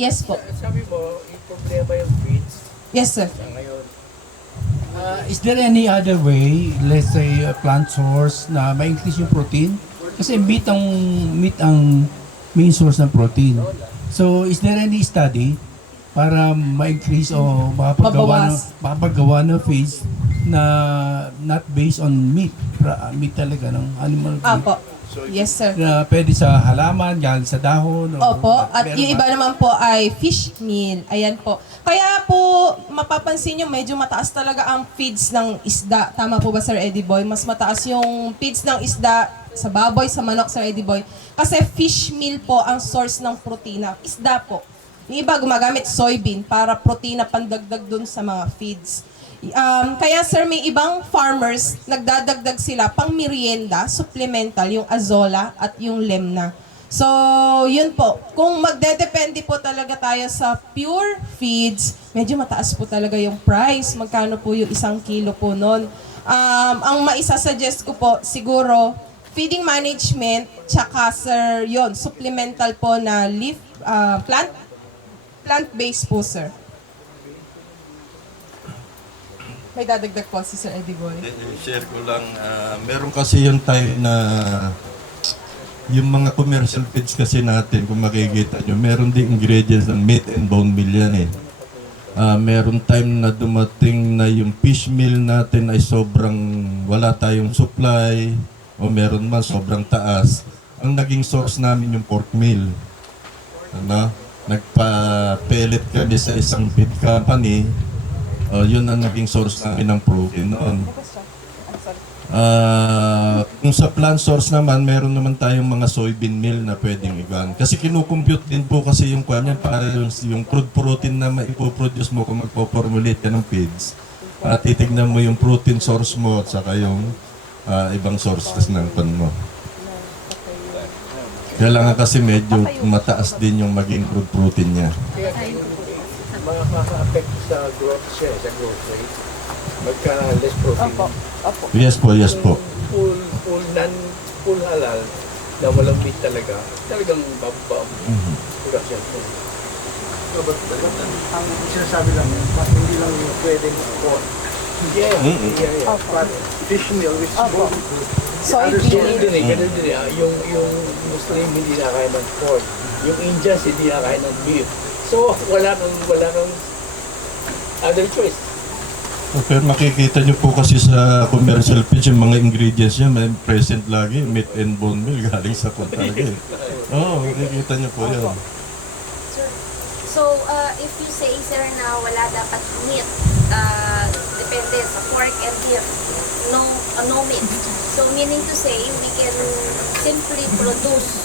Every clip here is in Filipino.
Yes po. Sabi mo, yung problema yung feeds. Yes, sir. Sa ngayon, Is there any other way, let's say plant source na ma-increase yung protein? Kasi meat ang main source ng protein. So is there any study para ma-increase o makapagawa ng feeds na not based on meat, meat talaga ng animal feed? Apo. Yes, sir. Na pwede sa halaman, galing sa dahon. Opo, at meron yung ba? iba naman po ay fish meal. Ayan po. Kaya po, mapapansin nyo, medyo mataas talaga ang feeds ng isda. Tama po ba, Sir Eddie Boy? Mas mataas yung feeds ng isda sa baboy, sa manok, Sir Eddie Boy. Kasi fish meal po ang source ng protina. Isda po. Yung iba gumagamit soybean para protina pandagdag dun sa mga feeds. Kaya sir, may ibang farmers, nagdadagdag sila pang merienda, supplemental, yung azola at yung lemna. So, yun po. Kung magdedepende po talaga tayo sa pure feeds, medyo mataas po talaga yung price. Magkano po yung 1 kilo po nun. Ang maisasuggest ko po, siguro, feeding management, tsaka sir, yun, supplemental po na leaf, plant-based po, sir. May dadagdag po si Sir Eddie Boy. Share ko lang, meron kasi yung time na yung mga commercial feeds kasi natin, kung makikita nyo, meron din ingredients ng meat and bone meal yan eh. Meron time na dumating na yung fish meal natin ay sobrang wala tayong supply o meron man sobrang taas. Ang naging source namin yung pork meal. Ano? Nagpa-pellet kami sa isang feed company. Yun ang naging source namin ng protein noon. Kung sa plant source naman, meron naman tayong mga soybean meal na pwedeng iwan. Kasi kinukompute din po kasi yung kwan yan para yung crude protein na maipoproduce mo kung magpo-formulate ka ng feeds. Titignan mo yung protein source mo at saka yung ibang sources ng pan mo. Kailangan kasi medyo mataas din yung maging crude protein niya. makaka-affect sa growth siya, sa growth rate. Magka less protein. Opo. Yes po, yes po. Full halal na walang meat talaga, talagang bababa ang production po. So, but ang sinasabi lang, mas hindi lang yung pwedeng pork. Yeah, yeah. But fish meal, which is both good. Ganun din eh, ganun din eh. Yung Muslim hindi nakain ng pork. Yung Indians hindi nakain ng beef. So, wala kang other choice. Pero makikita nyo po kasi sa commercial feeds, yung mga ingredients niya, may present lagi, meat and bone meal, galing sa kwan talaga eh. Oo, makikita nyo po yan. So, if you say, sir, na wala dapat meat, depende sa pork and beef, no meat. So, meaning to say, we can simply produce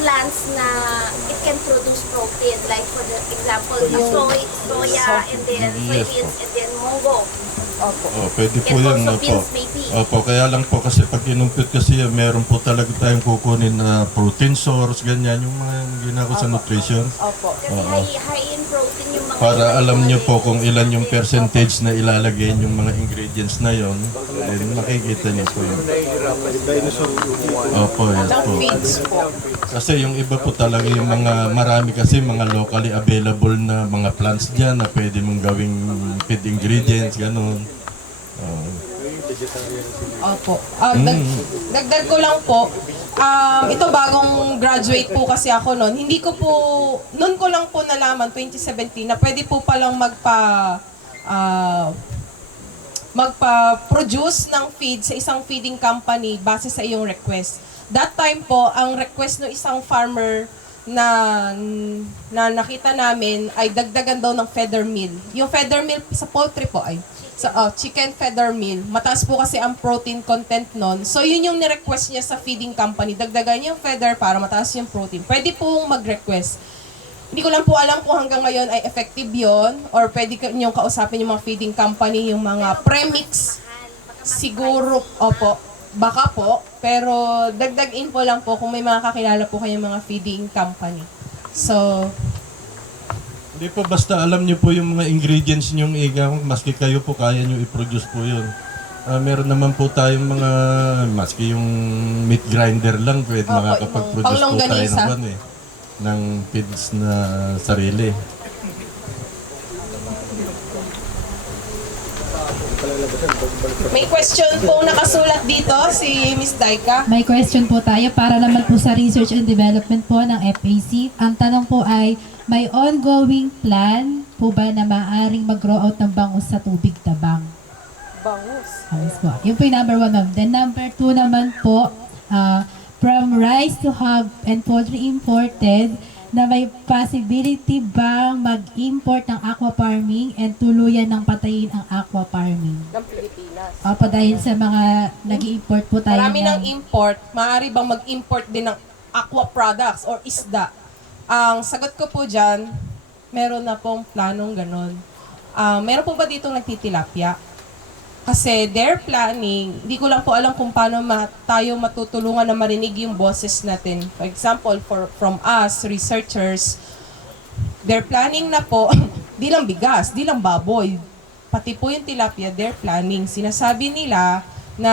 plants na it can produce protein. Like, for the example, soya, and then soybeans, and then mongo. Pwede po And yan. also Opo. beans maybe. Opo, kaya lang po kasi pag inumpit kasi meron po talaga tayong kukunin na protein source, ganyan, yung mga ginako sa nutrition. Opo. Kasi high in protein yung mga... Para alam nyo po kung ilan yung percentage na ilalagay yung mga ingredients na yon, then makikita nyo po yun. Opo, yes Ng po. feeds po. Kasi yung iba po talaga yung mga marami kasi mga locally available na mga plants dyan na pwede mong gawing feed ingredients, ganun. Opo. Dagdag ko lang po, ito bagong graduate po kasi ako noon. Noon ko lang po nalaman, 2017, na pwede po palang magpa-produce ng feed sa isang feeding company base sa iyong request. That time po, ang request ng isang farmer na nakita namin ay dagdagan daw ng feather meal. Yung feather meal sa poultry po ay chicken feather meal. Mataas po kasi ang protein content nun. So yun yung ni-request niya sa feeding company. Dagdagan niya yung feather para mataas yung protein. Pwede pong mag-request. Hindi ko lang po alam kung hanggang ngayon ay effective yon or pwede niyong kausapin yung mga feeding company, yung mga premix. Siguro, opo. Baka po, pero dagdag info lang po kung may mga kakilala po kayong mga feeding company. So, Hindi po, basta alam nyo po yung mga ingredients nyong igaw, maski kayo po kaya nyo i-produce po yun. Meron naman po tayong mga, maski yung meat grinder lang, pwede Opo, makakapag-produce po tayo panglongganisa. ng one eh. ng feeds na sarili. May question po nakasulat dito si Miss Daika. May question po tayo para naman po sa research and development po ng FAC. Ang tanong po ay, may ongoing plan po ba na maaaring mag-grow out ng bangus sa tubig tabang? Bangus. Bangus po. Yun po yung number 1, ma'am. Then number 2 naman po, from rice to hog and poultry imported, na may possibility bang mag-import ng aqua farming and tuluyan ng patayin ang aqua farming? Ng Pilipinas. Opo, dahil sa mga nag-import po tayo Marami ng import. Maaari bang mag-import din ng aqua products or isda? Ang sagot ko po dyan, meron na pong planong ganon. Meron po ba dito nagtitilapia? Kasi they're planning, hindi ko lang po alam kung paano tayo matutulungan na marinig yung boses natin. For example, from us, researchers, they're planning na po, di lang bigas, di lang baboy, pati po yung tilapia, they're planning. Sinasabi nila na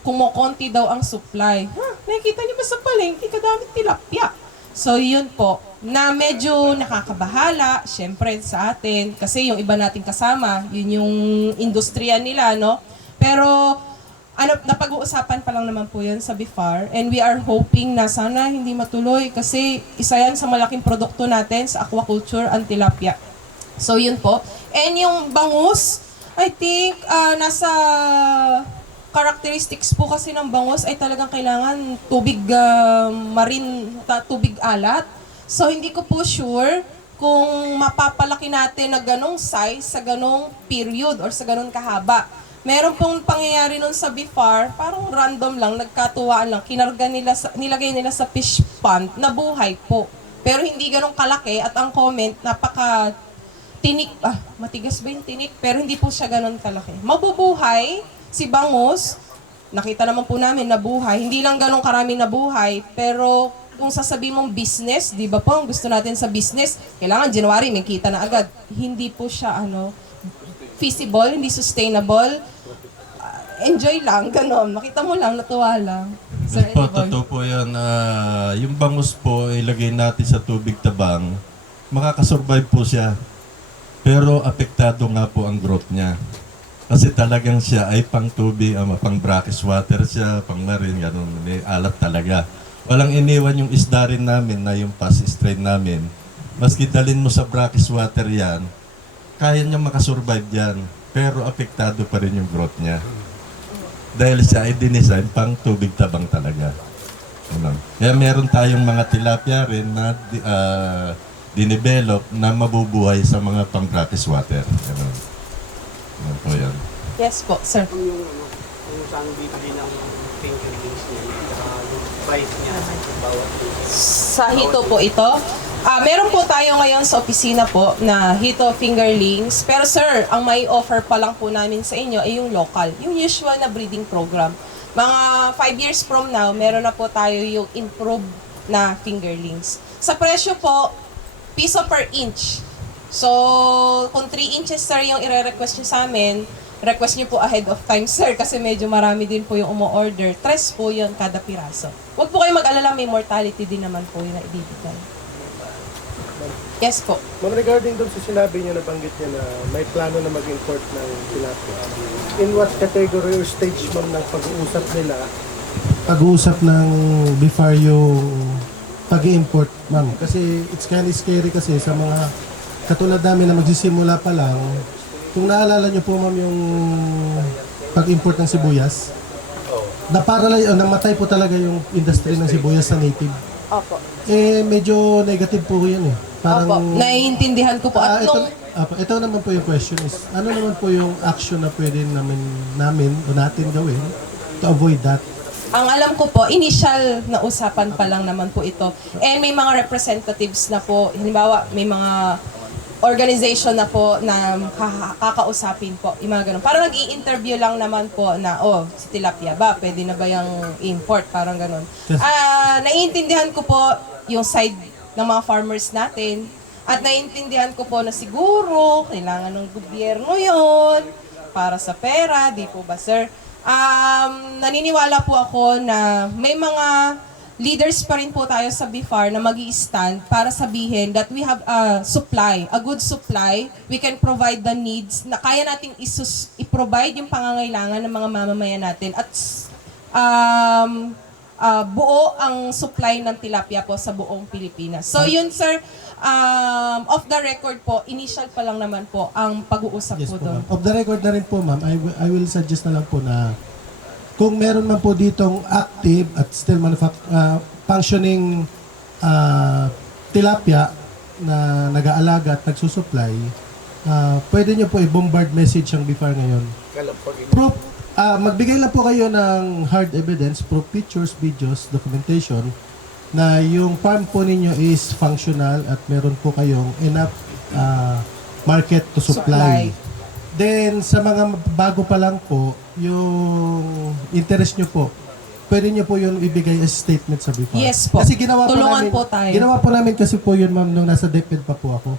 kumukonti daw ang supply. Nakikita niyo ba sa palengke, kadaming tilapia? So yun po, na medyo nakakabahala, syempre sa atin, kasi yung iba nating kasama, yun yung industriya nila, no? Pero, napag-uusapan pa lang naman po yun sa BIFAR, and we are hoping na sana hindi matuloy, kasi isa yan sa malaking produkto natin sa aquaculture, ang tilapia. So yun po. And yung bangus, I think, nasa characteristics po kasi ng bangus ay talagang kailangan tubig tubig alat. So hindi ko po sure kung mapapalaki natin na ganong size sa ganong period or sa ganong kahaba. Meron pong pangyayari nun sa BIFAR, parang random lang, nagkatuwaan lang, nilagay nila sa fish pond na buhay po. Pero hindi ganong kalaki at ang comment, tinik, matigas ba yung tinik? Pero hindi po siya ganon kalaki. Mabubuhay, si bangus, nakita naman po namin na buhay, hindi lang ganong karami na buhay, pero kung sasabihin mong business, di ba po, ang gusto natin sa business, kailangan January may kita na agad. Hindi po siya feasible, hindi sustainable. Enjoy lang, ganon. Makita mo lang, natuwa lang. Sir Yes po, Ediboy. totoo po yan. Yung bangus po, ilagay natin sa tubig tabang, makakasurvive po siya. Pero apektado nga po ang growth niya. Kasi talagang siya ay pang tubig, pang brackish water siya, pang marine, ganun, may alat talaga. Walang iniwan yung isda rin namin na yung past strain namin. Maski dalin mo sa brackish water yan, kaya niya makasurvive yan. Pero apektado pa rin yung growth niya. Dahil siya ay dinesign pang tubig tabang talaga. Ano? Kaya meron tayong mga tilapia rin na dinevelop na mabubuhay sa mga pang brackish water. Ganun. Ano po yan? Yes po, sir. Kung saan bibili ng fingerlings niya, yung price niya, bawat Sa hito po ito. Meron po tayo ngayon sa opisina po na hito fingerlings. Pero sir, ang may offer pa lang po namin sa inyo ay yung local, yung usual na breeding program. Mga 5 years from now, meron na po tayo yung improved na fingerlings. Sa presyo po, piso per inch. So, kung 3 inches sir yung ire-request nyo sa amin, request nyo po ahead of time sir kasi medyo marami din po yung umu-order. 3 po yun kada piraso. Huwag po kayo mag-alala, may mortality din naman po yung naibibigay. Yes po. Ma'am, regarding doon sa sinabi niya, nabanggit niya na may plano na mag-import ng tilapia. In what category or stage, ma'am, ng pag-uusap nila? Pag-uusap ng BIFAR yung pag-import, ma'am. Kasi it's kind of scary kasi sa mga katulad namin na magsisimula pa lang. Kung naalala niyo po, ma'am, yung pag-import ng sibuyas, namatay po talaga yung industry ng sibuyas sa native. Opo. Medyo negative po yun eh. Opo. Naiintindihan ko po. At ito naman po yung question is, ano naman po yung action na pwede namin o natin gawin to avoid that? ang alam ko po, initial na usapan pa lang naman po ito. And may mga representatives na po, halimbawa may mga organization na po na kakausapin po, yung mga ganun. Parang nag-i-interview lang naman po na, si tilapia ba, pwede na ba yung import, parang ganun. Naiintindihan ko po yung side ng mga farmers natin, at naiintindihan ko po na siguro, kailangan ng gobyerno yon para sa pera, di po ba sir? Naniniwala po ako na may mga leaders pa rin po tayo sa BIFAR na mag-i-stand para sabihin that we have a supply, a good supply. We can provide the needs na kaya nating i-provide yung pangangailangan ng mga mamamayan natin at buo ang supply ng tilapia po sa buong Pilipinas. So yun sir, off the record po, initial pa lang naman po ang pag-uusap Yes po po, doon. ma'am. Of the record na rin po, ma'am, I will suggest na lang po na kung meron man po ditong active at still functioning tilapia na nag-aalaga at nagsusupply, pwede nyo po i-bombard message ang BIFAR ngayon. Kalampagin. Proof, magbigay lang po kayo ng hard evidence, proof, pictures, videos, documentation, na yung farm po ninyo is functional at meron po kayong enough market to supply. Then, sa mga bago pa lang po, yung interest nyo po, pwede nyo po yun ibigay as statement sa BIFAR. Yes po. Kasi ginawa Tulungan po namin, po tayo. Ginawa po namin kasi po yun, ma'am, nung nasa DepEd pa po ako.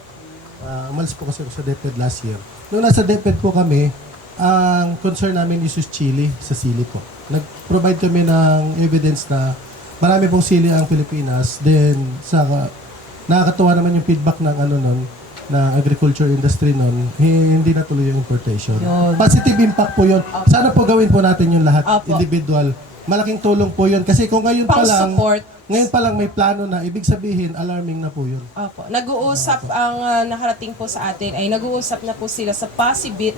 Umalis po kasi ako sa DepEd last year. Nung nasa DepEd po kami, ang concern namin is chili sa sili po. Nag-provide kami ng evidence na marami pong sili ang Pilipinas. Then, nakakatuwa naman yung feedback ng na agriculture industry nun, hindi na tuloy yung importation. Yun. Positive impact po yun. Sana po gawin po natin yung lahat, Opo. individual. Malaking tulong po yun. Kasi kung ngayon pa lang, Pang-support. ngayon pa lang may plano na, ibig sabihin, alarming na po yun. Opo. Nag-uusap ang nakarating po sa atin ay nag-uusap na po sila sa possible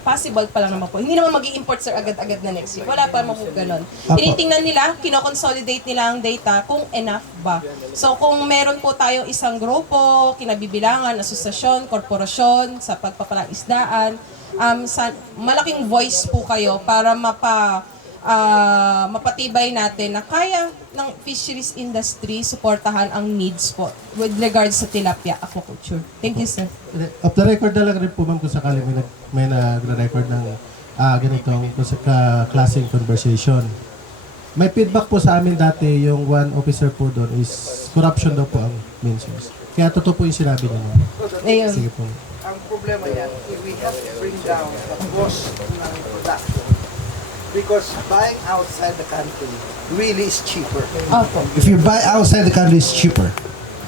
pa lang naman po. Hindi naman mag-i-import sir agad-agad na next year. Wala pa naman po ganun. Opo. Tinitingnan nila, kinoconsolidate nila ang data kung enough ba. So kung meron po tayo isang grupo, kinabibilangan, asosasyon, korporasyon sa pagpapalang isdaan, malaking voice po kayo para mapatibay natin na kaya ng fisheries industry suportahan ang needs po with regards sa tilapia aquaculture. Thank you, sir. Off the record na lang rin po, ma'am, kung sakali may nagre-record ng ganitong klaseng conversation. May feedback po sa amin dati, yung one officer po doon is corruption daw po ang main source. Kaya totoo po yung sinabi niya. ma'am. Ayun. Sige po. Ang problema yan, we have to bring down the cost ng production. Because buying outside the country really is cheaper. Opo. If you buy outside the country, it's cheaper.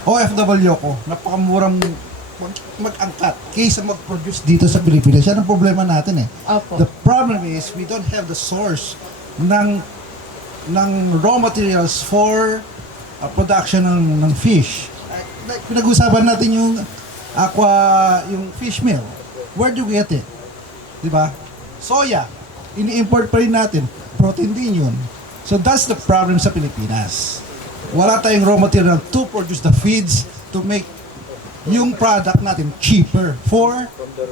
OFW ko, napakamurang mag-angkat kaysa mag-produce dito sa Pilipinas. Yan ang problema natin eh. Opo. The problem is we don't have the source ng raw materials for production ng fish. Like, pinag-usapan natin yung yung fish meal. Where do we get it? Diba? Soya. Ini-import pa rin natin. Protein din yun. So that's the problem sa Pilipinas. Wala tayong raw material to produce the feeds to make yung product natin cheaper for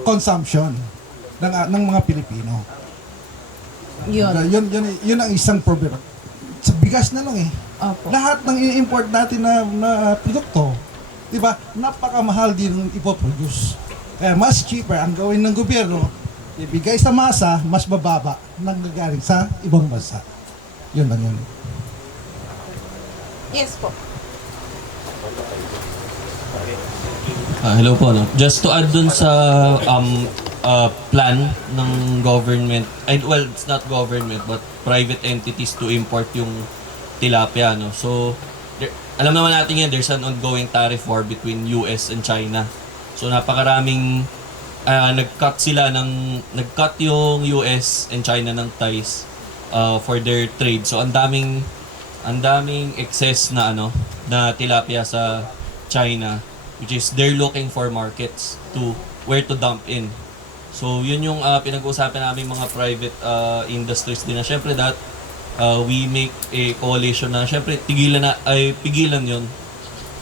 consumption ng mga Pilipino. Yun. Yun ang isang problema. Sa bigas na lang eh. Opo. Lahat ng i-import natin na produkto, di ba, napakamahal din ng ipoproduce. Kaya mas cheaper ang gawin ng gobyerno, ibigay sa masa, mas bababa nang gagaling sa ibang bansa. Yun lang yun. Yes po. Hello po. No? Just to add dun sa plan ng government, well, it's not government, but private entities to import yung tilapia. No? So, alam naman natin yan, there's an ongoing tariff war between US and China. So, napakaraming nag-cut yung US and China ng ties for their trade. So ang daming excess na na tilapia sa China, which is they're looking for markets to where to dump in. So yun yung pinag-uusapan namin mga private industries din na syempre that we make a coalition na syempre pigilan yun.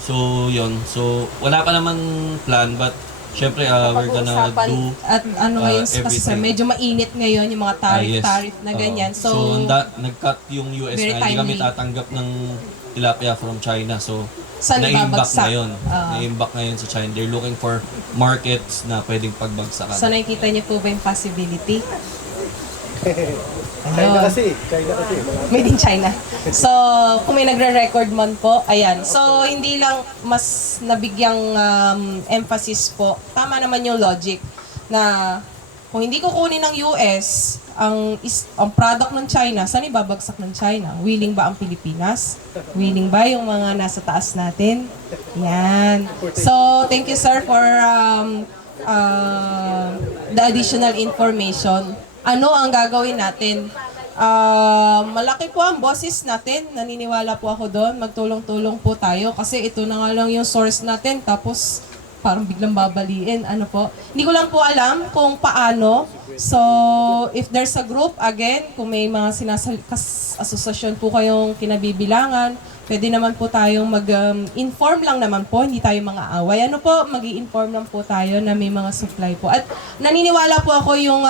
So yun. So wala pa naman plan but syempre, we're gonna do at ngayon kasi sir, everything. medyo mainit ngayon yung mga tariff na ganyan. So nag-cut yung US very na hindi kami timely. tatanggap ng tilapia from China. So, Saan na-imbak babagsak? ngayon. Na-imbak ngayon sa China. They're looking for markets na pwedeng pagbagsakan. So nakikita niyo po ba yung possibility? China kasi. Made in China. So, kung may nagre-record man po, ayan. So, hindi lang mas nabigyang emphasis po. Tama naman yung logic na Kung hindi kukunin ng US ang product ng China, saan ibabagsak ng China? Willing ba ang Pilipinas? Willing ba yung mga nasa taas natin? Yan. So, thank you sir for the additional information. Ano ang gagawin natin? Malaki po ang boses natin. Naniniwala po ako doon. Magtulong-tulong po tayo kasi ito na nga lang yung source natin. Tapos parang biglang babaliin. Ano po? Hindi ko lang po alam kung paano. So, if there's a group, again, kung may mga asosasyon po kayong kinabibilangan, pwede naman po tayong mag-inform lang naman po, hindi tayo mga away. Ano po, mag-i-inform lang po tayo na may mga supply po. At naniniwala po ako yung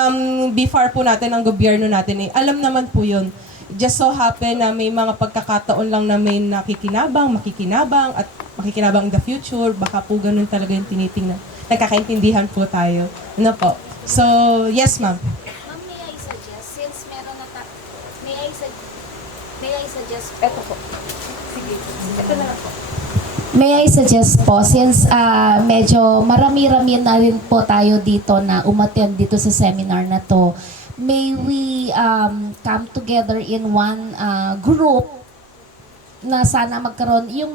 BFAR po natin, ang gobyerno natin, alam naman po yun. Just so happen na may mga pagkakataon lang na may makikinabang at makikinabang in the future. Baka po ganun talaga yung tinitingnan. Nagkakaintindihan po tayo. Ano po? So, yes ma'am. Ma'am, may I suggest, since meron na may I suggest, Eto po. Sige. Ito na lang po. May I suggest po, since medyo marami-rami na rin po tayo dito na umattend dito sa seminar na to, may we come together in one group na sana magkaroon, yung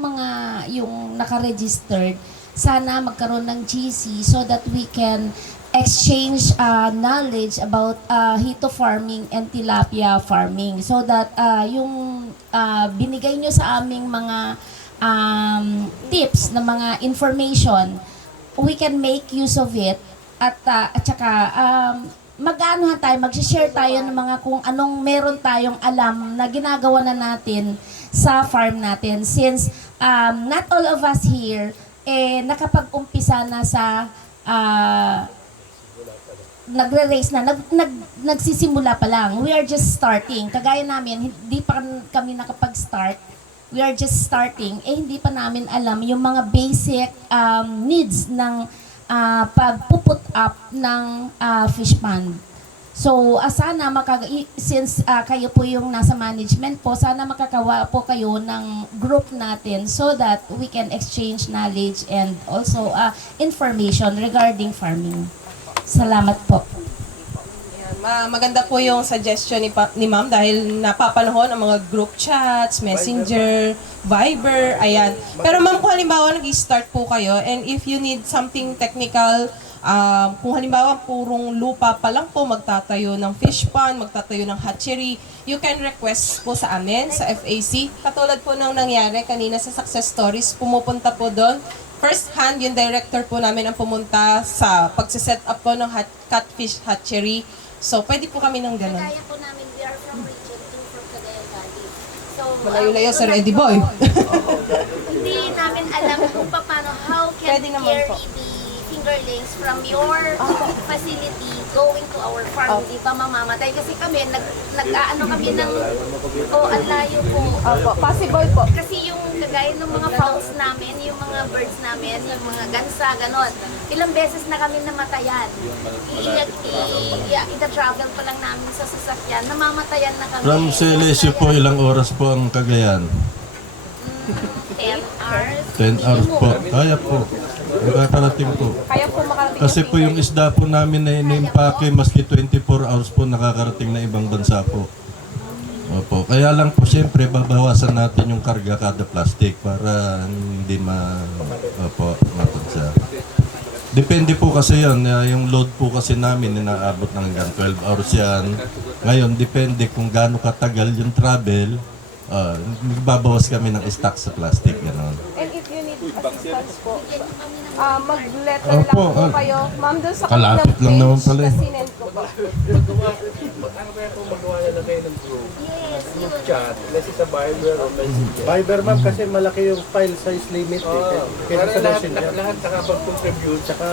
naka-registered, sana magkaroon ng GC so that we can exchange knowledge about hito farming and tilapia farming so that yung binigay nyo sa aming mga tips na mga information, we can make use of it at saka mag-aanohan tayo, mag-share tayo ng mga kung anong meron tayong alam na ginagawa na natin sa farm natin since not all of us here nakapag-umpisa na sa nagre-race na, nagsisimula pa lang. We are just starting. Kagaya namin, hindi pa kami nakapag-start. We are just starting. Hindi pa namin alam yung mga basic needs ng pag-put up ng fish pond. So, sana since kayo po yung nasa management po, sana makakawa po kayo ng group natin so that we can exchange knowledge and also information regarding farming. Salamat po. Maganda po yung suggestion ni ma'am dahil napapanahon ang mga group chats, messenger, Viber, ayan. Pero ma'am, kung halimbawa nag-start po kayo and if you need something technical, kung halimbawa purong lupa pa lang po magtatayo ng fish pond, magtatayo ng hatchery, you can request po sa amin, sa FAC. Katulad po nang nangyari kanina sa Success Stories, pumupunta po doon. First hand, yung director po namin ang pumunta sa pagsiset up po ng catfish hatchery. So, pwede po kami ng ganun. kagaya po namin, we are from Region 2 from Cagayan Valley. So, Malayo-layo, Sir Eddie Boy. hindi namin alam kung paano, how can Pwede we naman carry po. the fingerlings from your facility going to our farm, di ba mamamatay? Kasi kami, nag-aano kami ng, ang layo po. Possible po. Kasi yung kagaya ng mga fowls namin, yung mga birds namin, yung mga gansa, ganon. Ilang beses na kami namatayan. Ita-travel pa lang namin sa sasakyan, namamatayan na kami. From Celesio po, ilang oras po ang Cagayan? 10 hours. 10 hours po. Kaya po. Nakakarating po. Kaya po makarating Kasi po yung isda po namin na inimpake, maski 24 hours po nakakarating na ibang bansa po. Opo. Kaya lang po siyempre babawasan natin yung karga kada plastic para hindi matansa. Depende po kasi yan. Yung load po kasi namin inaabot ng hanggang 12 hours yan. Ngayon, depende kung gaano katagal yung travel. Babawas kami ng stock sa plastic. Ganon. And if you need assistance po, mag-letter Opo, lang po kayo. Ma'am, doon sa kalapit lang naman pala eh. sinend ko po. Magawa na lang kayo ng group chat, let's say sa Viber o Messenger. Viber ma'am kasi malaki yung file size limit Para sa lahat messenger. nakapag-contribute. Tsaka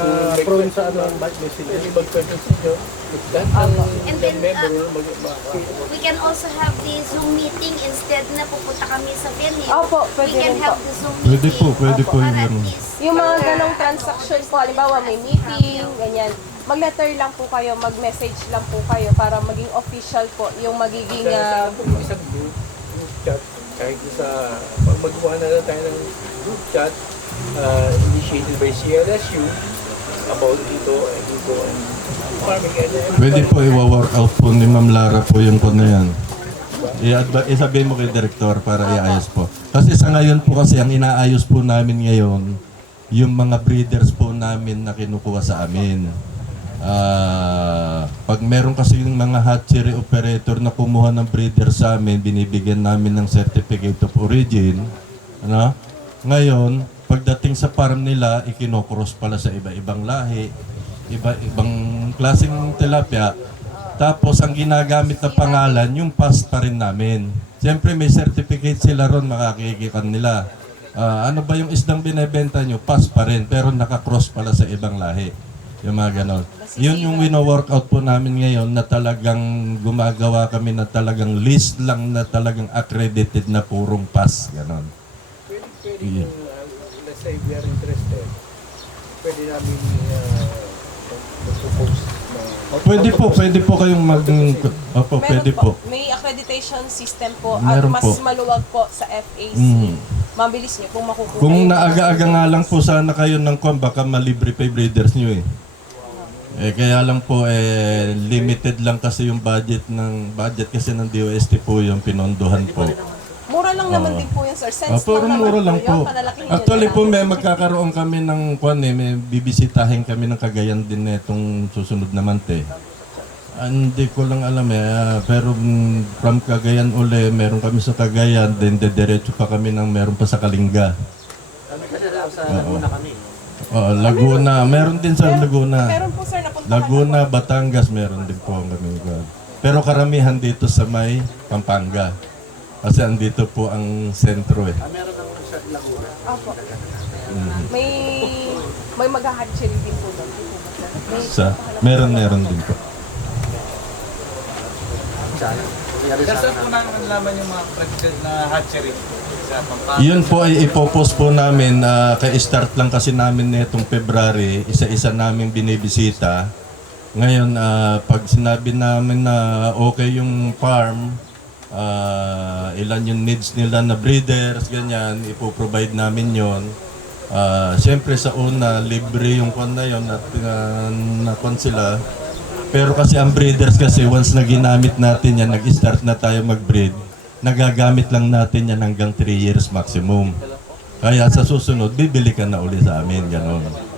prone sa messenger. Hindi mag-contribute And then, member we can also have the Zoom meeting instead na pupunta kami sa venue. Opo, We pwede can rin have po. the Zoom Pwede meeting. po, pwede po Para yung at ganun. least, Yung mga ganong transaction po, halimbawa may meeting, ganyan. Mag-letter lang po kayo, mag-message lang po kayo para maging official po yung magiging... isang group chat, kahit sa pag magawa na lang tayo ng group chat initiated by CLSU, about Hito and farming and Pwede po i-work out po ni Ma'am Lara po yung po na yan. Isabihin mo kay Direktor para iayos po. Kasi sa ngayon po kasi ang inaayos po namin ngayon, yung mga breeders po namin na kinukuha sa amin. Pag meron kasi yung mga hatchery operator na kumuha ng breeder sa amin, binibigyan namin ng certificate of origin. Ano? Ngayon, pagdating sa farm nila, ikinocross pala sa iba-ibang lahi, iba-ibang klaseng tilapia. Tapos ang ginagamit na pangalan, yung pass pa rin namin. Siyempre may certificate sila ron, makakikikan nila. Ano ba yung isdang binibenta nyo? Pass pa rin, pero nakakross pala sa ibang lahi. Yung mga ganon. Yun yung wino-workout po namin ngayon na talagang gumagawa kami na talagang list lang na talagang accredited na purong pass. Ganon. pwede yung, let's say we are interested, pwede namin mag-propose Pwede po kayong Opo, Meron pwede po. May accreditation system po Meron at mas po. maluwag po sa FAC. Mabilis niyo kung makukuha. Kung yung mga naaga-aga nga lang po sana kayo ng kwan, baka malibre pa yung breeders nyo eh. Kaya lang po, limited lang kasi yung budget kasi ng DOST po yung pinondohan po. Mura lang naman din po yun, sir. Sense Puro lang naman mura lang yun. po. Panalaking yun Actually na po, lang. may magkakaroon kami ng kwan may bibisitahin kami ng Cagayan din na itong susunod na month eh. Hindi ko lang alam pero from Cagayan uli, meron kami sa Cagayan, then dediretso pa kami ng meron pa sa Kalinga. Laguna kami. Laguna. Meron din sa Laguna. Meron po, sir, napunta Laguna, Batangas, meron din po ang kami. Pero karamihan dito sa may Pampanga. Kasi andito po ang sentro eh. meron naman sa Laguna. Opo. May mag-hatchery din po doon. Meron din po. Saan po namin nalaman yung mga accredited na hatchery sa Pampanga? Yun po ay ipopost po namin. Ka-start lang kasi namin netong February. Isa-isa namin binibisita. Ngayon, pag sinabi namin na okay yung farm, ilan yung needs nila na breeders, ganyan, ipoprovide namin yon. Siyempre sa una, libre yung kwan na yun at nakon sila. Pero kasi ang breeders kasi once na ginamit natin yan, nag-start na tayo mag-breed, nagagamit lang natin yan hanggang 3 years maximum. Kaya sa susunod, bibili ka na uli sa amin, gano'n.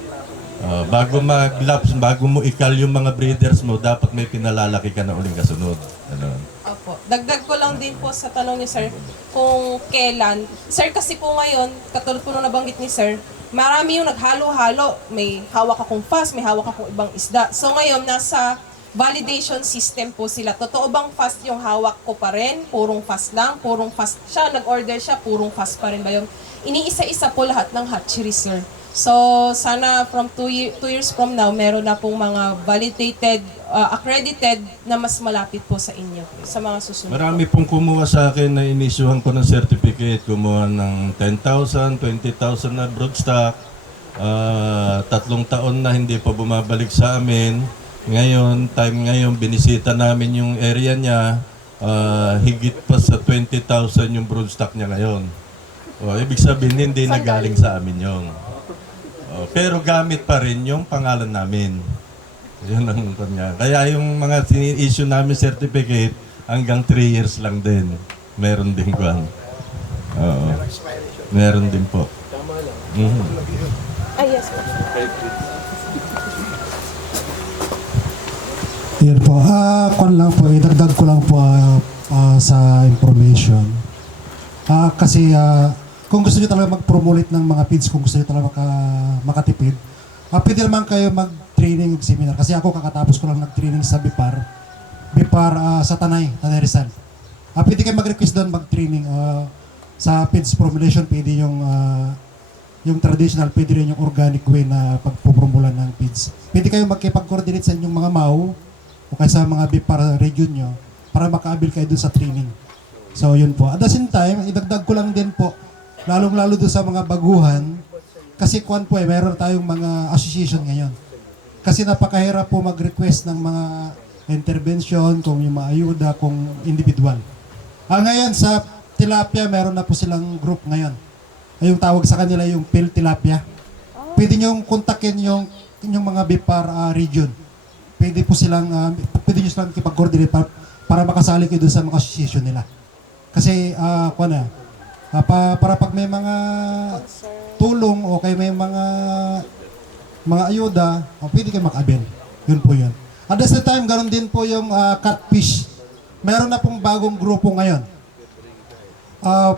Bago mag-lapse, bago mo ikal yung mga breeders mo, dapat may pinalalaki ka na uling kasunod. Gano'n. Opo. Dagdag ko lang din po sa tanong niyo, sir, kung kailan. Sir, kasi po ngayon, katulad po nung nabanggit ni sir, marami yung naghalo-halo. May hawak akong fast, may hawak akong ibang isda. So ngayon, nasa validation system po sila. Totoo bang fast yung hawak ko pa rin? Purong fast lang? Purong fast siya? Nag-order siya? Purong fast pa rin ba yun? Iniisa-isa po lahat ng hatchery, sir. So, sana from 2 years from now, meron na pong mga validated, accredited na mas malapit po sa inyo, sa mga susunod. Marami pong kumuha sa akin na inisyuhan ko ng certificate. Kumuha ng 10,000, 20,000 na broodstock. 3 taon na hindi pa bumabalik sa amin. Ngayon, binisita namin yung area niya. Higit pa sa 20,000 yung broodstock niya ngayon. Ibig sabihin, hindi na galing sa amin yun. Pero gamit pa rin yung pangalan namin. Yun ang kanya. Kaya yung mga issue namin certificate, hanggang 3 years lang din. Meron din ko. Meron din po. Tama lang. Yes po. Yan po. Idagdag ko lang po sa information. Kasi kung gusto nyo talaga mag-promote ng mga feeds, kung gusto nyo talaga makatipid, pwede naman kayo mag-training seminar. Kasi ako kakatapos ko lang nag-training sa BIPAR sa Tanay Rizal. Pwede kayo mag-request doon mag-training sa feeds formulation. Pwede yung traditional, pwede rin yung organic way na pagpupromulan ng feeds. Pwede kayo magkipag-coordinate sa inyong mga MAU o kaya sa mga BIPAR region nyo para makaabil kayo doon sa training. So yun po. At the same time, idagdag ko lang din po, lalong-lalo doon sa mga baguhan, kasi meron tayong mga association ngayon. Kasi napakahirap po mag-request ng mga intervention, kung yung maayuda, kung individual. Ngayon sa tilapia, meron na po silang group ngayon. Yung tawag sa kanila yung PhilTilapia. Pwede nyo kontakin yung inyong mga BIPAR region, pwede po silang, pwede nyo silang kipag-coordinate para makasali kayo doon sa mga association nila. Kasi, para pag may mga tulong o kay may mga ayuda, pwede kayo makabil. Yun po yun. At the same time, ganoon din po yung catfish. Meron na pong bagong grupo ngayon.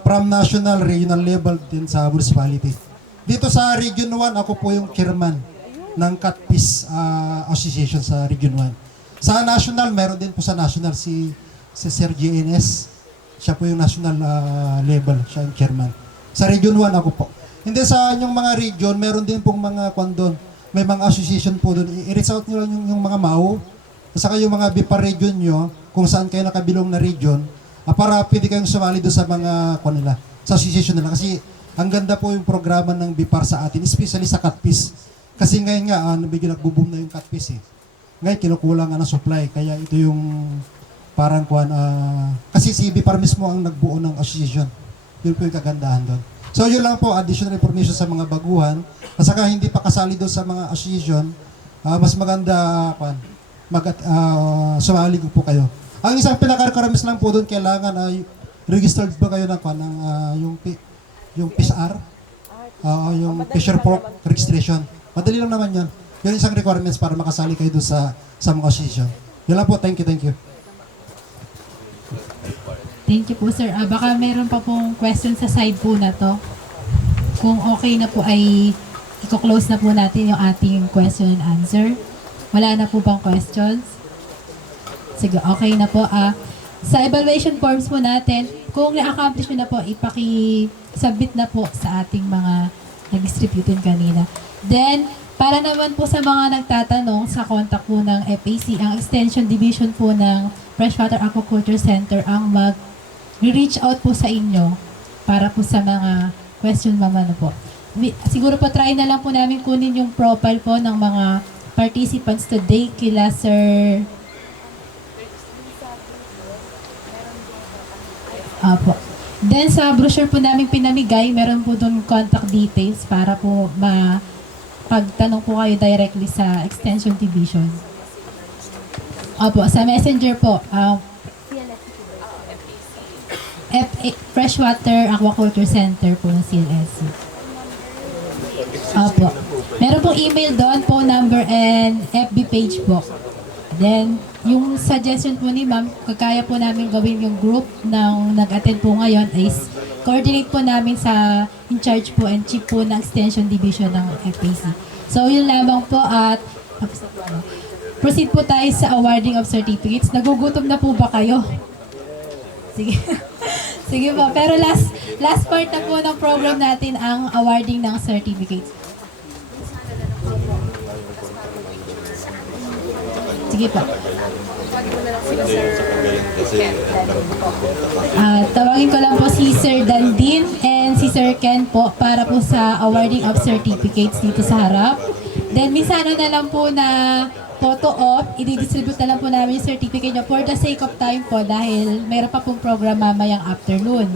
From national, regional level din sa municipality. Dito sa Region 1, ako po yung chairman ng Catfish Association sa Region 1. Sa national, meron din po sa national si Sir GNS. Siya po yung national level, siya yung chairman. Sa Region 1, ako po. Hindi sa inyong mga region, meron din pong mga doon. May mga association po doon. I-reach out nyo lang yung mga MAU, saka yung mga BIPAR region nyo, kung saan kayo nakabilong na region, para pwede kayong sumali doon sa mga nila, sa association nila. Kasi ang ganda po yung programa ng BIPAR sa atin, especially sa catfish. Kasi ngayon nga, medyo nagbo-boom na yung catfish eh. Ngayon, kinukulang ng supply. Kaya ito yung parang kasi si BIPAR mismo ang nagbuo ng association. Yun po yung kagandahan doon. So yun lang po, additional information sa mga baguhan. At saka hindi pa kasali doon sa mga association, mas maganda sumali po kayo. Ang isang pinaka-requirements lang po doon, kailangan registered ba kayo ng yung PSR, yung Fisher Pork Registration. Madali lang naman yun. Yun isang requirements para makasali kayo doon sa mga association. Yun lang po, thank you. Thank you po, sir. Baka meron pa pong question sa side po na to. Kung okay na po ay i-close na po natin yung ating question and answer. Wala na po bang questions? Sige, okay na po. Sa evaluation forms po natin, kung na-accomplish nyo na po, ipaki-submit na po sa ating mga nag-distributin kanina. Then, para naman po sa mga nagtatanong sa contact po ng FAC, ang Extension Division po ng Freshwater Aquaculture Center ang mag-reach out po sa inyo para po sa mga question naman po. Siguro po try na lang po namin kunin yung profile po ng mga participants today kila Sir Apo. Then sa brochure po namin pinamigay, meron po doon contact details para po pagtanong po kayo directly sa Extension Division. Opo, sa messenger po, Freshwater Aquaculture Center po ng CLSC. Opo. Meron pong email doon, phone number, and FB page po. Then, yung suggestion po ni ma'am, kaya po namin gawin yung group ng nag-attend po ngayon is coordinate po namin sa in-charge po and chief po ng Extension Division ng FAC. So, yun lamang po at proceed po tayo sa awarding of certificates. Nagugutom na po ba kayo? Sige. Sige po. Pero last part na po ng program natin ang awarding ng certificates. Sige po. Tawagin ko lang po si Sir Dandin and si Sir Ken po para po sa awarding of certificates dito sa harap. Then, minsan na lang po na photo op, i-distribute na lang po namin yung certificate nyo for the sake of time po dahil mayroon pa pong program mamayang afternoon.